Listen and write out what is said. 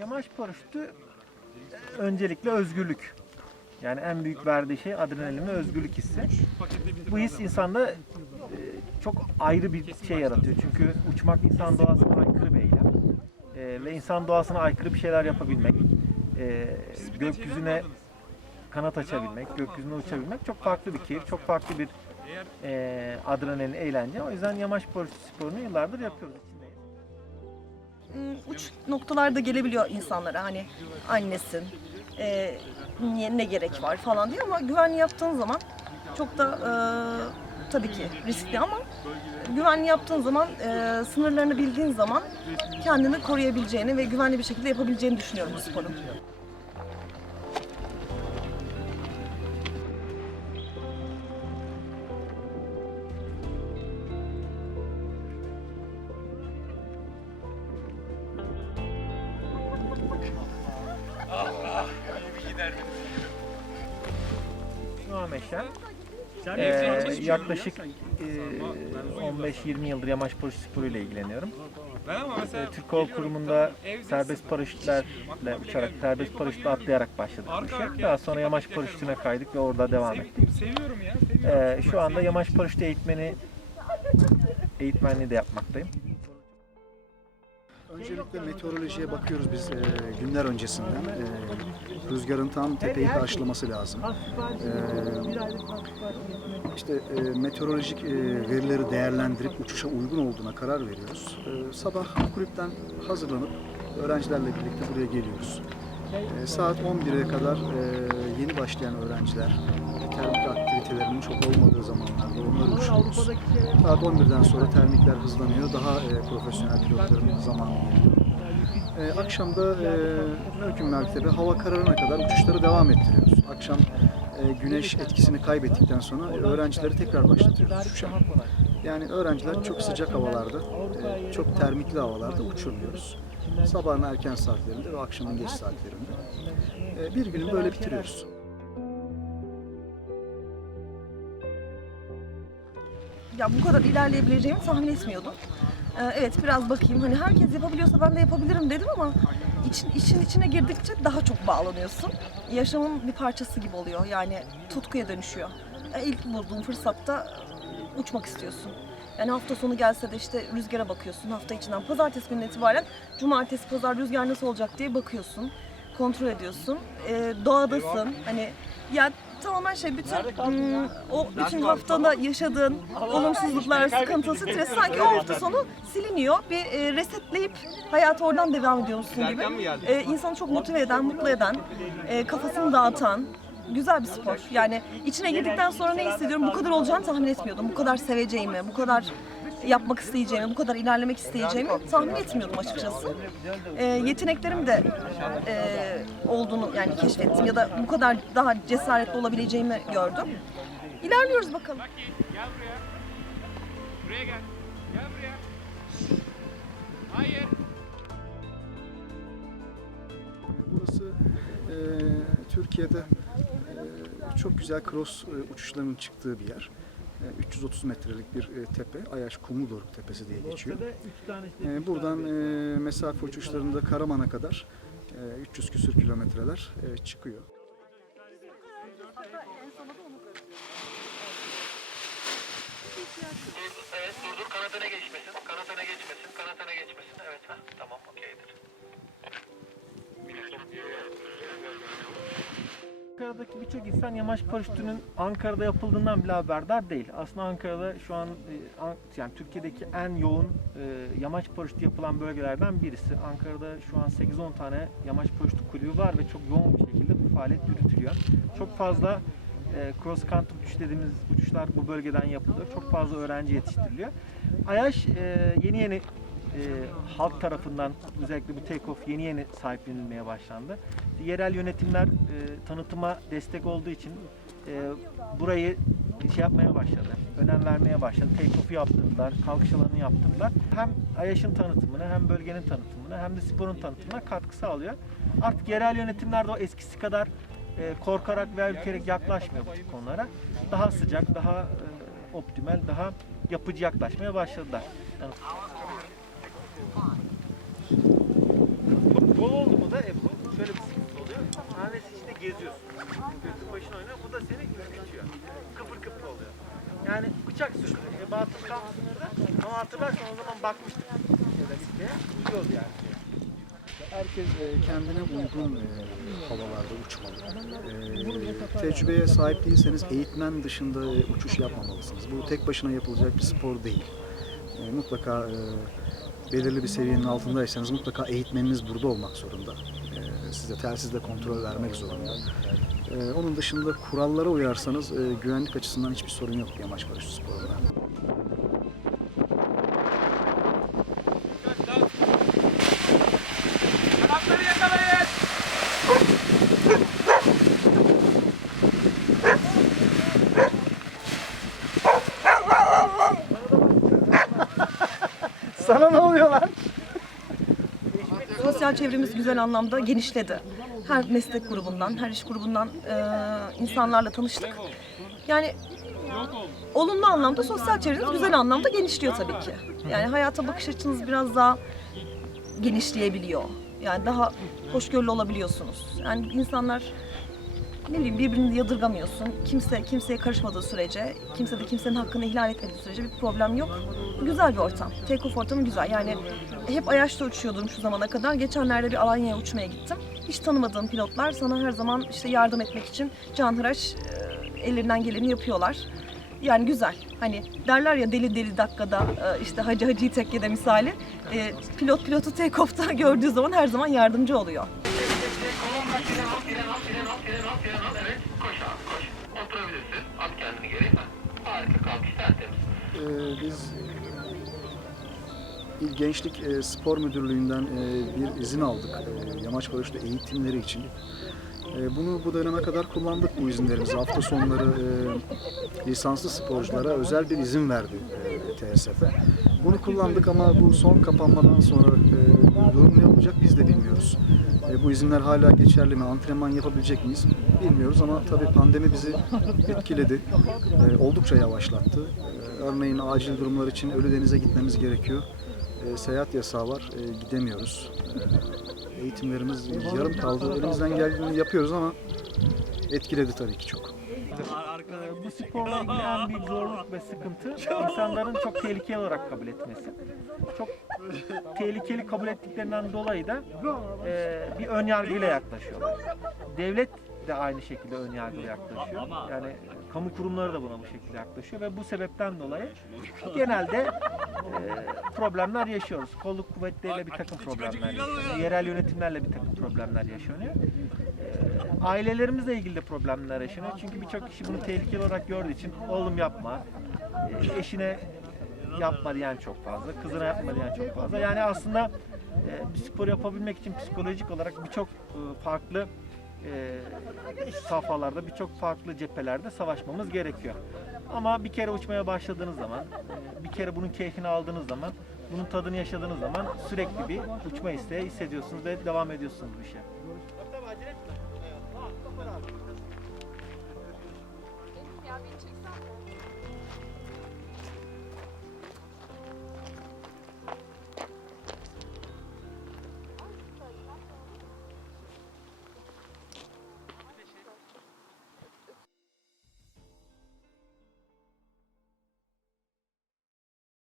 Yamaç paraşütü öncelikle özgürlük. Yani en büyük verdiği şey adrenalin ve özgürlük hissi. Bu his insanda çok ayrı bir şey yaratıyor. Çünkü uçmak insan doğasına aykırı bir eylem. Ve insan doğasına aykırı bir şeyler yapabilmek, gökyüzüne kanat açabilmek, gökyüzüne uçabilmek çok farklı bir keyif, çok farklı bir adrenalin, eğlence. O yüzden yamaç paraşütü sporunu yıllardır yapıyoruz. Uç noktalarda gelebiliyor insanlara, hani annesin, ne gerek var falan diye, ama güvenli yaptığın zaman çok da tabii ki riskli, ama güvenli yaptığın zaman, sınırlarını bildiğin zaman kendini koruyabileceğini ve güvenli bir şekilde yapabileceğini düşünüyorum bu sporun. Meşen. Yaklaşık 15-20 yıldır yamaç paraşütü sporuyla ilgileniyorum. Türk Hava Kurumu'nda serbest paraşütlerle uçarak, serbest paraşütle atlayarak başladık bu işe. Daha sonra yamaç paraşütüne kaydık ve orada devam ettik. Şu anda yamaç paraşütü eğitmenliği de yapmaktayım. Öncelikle meteorolojiye bakıyoruz biz günler öncesinden. Rüzgarın tam tepeyi karşılaması lazım. Meteorolojik verileri değerlendirip uçuşa uygun olduğuna karar veriyoruz. Sabah kulüpten hazırlanıp öğrencilerle birlikte buraya geliyoruz. Saat 11'e kadar yeni başlayan öğrenciler, termik aktivitelerinin çok olmadığı zamanlarda onları uçuyoruz. Saat 11'den sonra termikler hızlanıyor, daha profesyonel pilotların zamanı geliyor. Akşamda mümkün mertebe hava kararına kadar uçuşları devam ettiriyoruz. Akşam güneş etkisini kaybettikten sonra öğrencileri tekrar başlatıyoruz uçuşa. Yani öğrenciler çok sıcak havalarda, çok termikli havalarda uçurmuyoruz. Sabahın erken saatlerinde ve akşamın geç saatlerinde. Bir günü böyle bitiriyoruz. Ya bu kadar ilerleyebileceğimi tahmin etmiyordum. Evet, biraz bakayım, hani herkes yapabiliyorsa ben de yapabilirim dedim, ama işin içine girdikçe daha çok bağlanıyorsun. Yaşamın bir parçası gibi oluyor, yani tutkuya dönüşüyor. İlk bulduğun fırsatta uçmak istiyorsun. Yani hafta sonu gelse de işte rüzgara bakıyorsun, hafta içinden pazartesi gününe itibaren cumartesi, pazar rüzgar nasıl olacak diye bakıyorsun, kontrol ediyorsun. Doğadasın, hani ya tamamen bütün haftada yaşadığın olumsuzluklar, sıkıntı, stres sanki o hafta sonu siliniyor. Bir resetleyip hayata oradan devam ediyormuşsun gibi. İnsanı çok motive eden, mutlu eden, kafasını dağıtan güzel bir spor. Yani içine girdikten sonra ne hissediyorum? Bu kadar olacağını tahmin etmiyordum. Bu kadar seveceğimi, bu kadar yapmak isteyeceğimi, bu kadar ilerlemek isteyeceğimi tahmin etmiyordum açıkçası. Yeteneklerim de olduğunu yani keşfettim, ya da bu kadar daha cesaretli olabileceğimi gördüm. İlerliyoruz bakalım. Gel buraya. Buraya gel. Gel buraya. Hayır. Burası Türkiye'de çok güzel cross uçuşlarının çıktığı bir yer. 330 metrelik bir tepe, Ayaş Kumudoruk Tepesi diye geçiyor. Buradan mesafe uçuşlarında Karaman'a kadar 300 küsür kilometreler çıkıyor. Evet, durdur, kanatına geçmesin, kanatına geçmesin, kanatına geçmesin. Evet, tamam, okeydir. Ankara'daki birçok insan yamaç paraşütünün Ankara'da yapıldığından bile haberdar değil. Aslında Ankara'da şu an yani Türkiye'deki en yoğun yamaç paraşütü yapılan bölgelerden birisi. Ankara'da şu an 8-10 tane yamaç paraşütü kulübü var ve çok yoğun bir şekilde bu faaliyet yürütülüyor. Çok fazla cross country uçuş dediğimiz uçuşlar bu bölgeden yapılıyor. Çok fazla öğrenci yetiştiriliyor. Ayaş yeni halk tarafından özellikle bu take-off yeni sahiplenilmeye başlandı. Yerel yönetimler tanıtıma destek olduğu için burayı yapmaya başladı. Önem vermeye başladı. Take-off'u yaptırdılar, kalkış alanını yaptırdılar. Hem Ayaş'ın tanıtımına, hem bölgenin tanıtımına, hem de sporun tanıtımına katkı sağlıyor. Artık yerel yönetimler de o eskisi kadar korkarak veya ürkerek yaklaşmıyor bu tip konulara. Daha sıcak, daha optimal, daha yapıcı yaklaşmaya başladılar. Yani... Gol oldu mu? da Ebru şöyle bir sıkıntı oluyor. Sahnesi içinde geziyorsun. Götün başına oynuyor. Bu da seni ürkütüyor. Kıpır kıpır oluyor. Yani bıçak suçlu. Batıl kalsın orada. Ama hatırlarsan o zaman bakmıştık. Ya da listeye. Uyuyordu yani. Herkes kendine uygun havalarda uçmalı. Tecrübeye sahip değilseniz eğitmen dışında uçuş yapmamalısınız. Bu tek başına yapılacak bir spor değil. Mutlaka belirli bir seviyenin altındaysanız mutlaka eğitmeniniz burada olmak zorunda. Size telsizle kontrol vermek zorunda. Onun dışında kurallara uyarsanız güvenlik açısından hiçbir sorun yok yamaç paraşütü sporunda. Kanatları yakalayın. Sana ne oluyor lan? Sosyal çevremiz güzel anlamda genişledi. Her meslek grubundan, her iş grubundan insanlarla tanıştık. Yani olumlu anlamda sosyal çevreniz güzel anlamda genişliyor tabii ki. Yani hayata bakış açınız biraz daha genişleyebiliyor. Yani daha hoşgörülü olabiliyorsunuz. Yani insanlar ne bileyim birbirini yadırgamıyorsun. Kimse kimseye karışmadığı sürece, kimse de kimsenin hakkını ihlal etmediği sürece bir problem yok. Güzel bir ortam. Take-off ortamı güzel. Yani hep Ayaş'ta uçuyordum şu zamana kadar. Geçenlerde bir Alanya'ya uçmaya gittim. Hiç tanımadığım pilotlar sana her zaman işte yardım etmek için canhıraş ellerinden geleni yapıyorlar. Yani güzel. Hani derler ya deli deli dakikada işte hacı hacı tekkede misali. Pilot pilotu take-off'ta gördüğü zaman her zaman yardımcı oluyor. Evet, koş abi koş. Oturabilirsin, at kendini geri. Harika, kalkış tertemiz. Biz İl Gençlik Spor Müdürlüğü'nden bir izin aldık yamaç paraşütü eğitimleri için. Bunu bu döneme kadar kullandık bu izinlerimizi. Hafta sonları lisanslı sporculara özel bir izin verdi TSF. Bunu kullandık ama bu son kapanmadan sonra durum ne olacak biz de bilmiyoruz. Bu izinler hala geçerli mi? Antrenman yapabilecek miyiz? Bilmiyoruz ama tabii pandemi bizi etkiledi. Oldukça yavaşlattı. Örneğin acil durumlar için Ölüdeniz'e gitmemiz gerekiyor. Seyahat yasağı var, gidemiyoruz. Eğitimlerimiz yarım kaldı. Elimizden geldiğini yapıyoruz ama etkiledi tabii ki çok. Bu sporla ilgili en büyük zorluk ve sıkıntı insanların çok tehlikeli olarak kabul etmesi. Çok tehlikeli kabul ettiklerinden dolayı da bir ön yargıyla yaklaşıyorlar. Devlet de aynı şekilde ön yargıyla yaklaşıyor. Yani kamu kurumları da buna bu şekilde yaklaşıyor ve bu sebepten dolayı genelde problemler yaşıyoruz. Kolluk kuvvetleriyle bir takım problemler yaşanıyor. Yerel yönetimlerle bir takım problemler yaşanıyor. Ailelerimizle ilgili de problemler yaşanıyor. Çünkü birçok kişi bunu tehlikeli olarak gördüğü için oğlum yapma, eşine yapma diyen çok fazla, kızına yapma diyen çok fazla. Yani aslında bir spor yapabilmek için psikolojik olarak birçok farklı safhalarda, birçok farklı cephelerde savaşmamız gerekiyor. Ama bir kere uçmaya başladığınız zaman, bir kere bunun keyfini aldığınız zaman, bunun tadını yaşadığınız zaman sürekli bir uçma isteği hissediyorsunuz ve devam ediyorsunuz bu işe.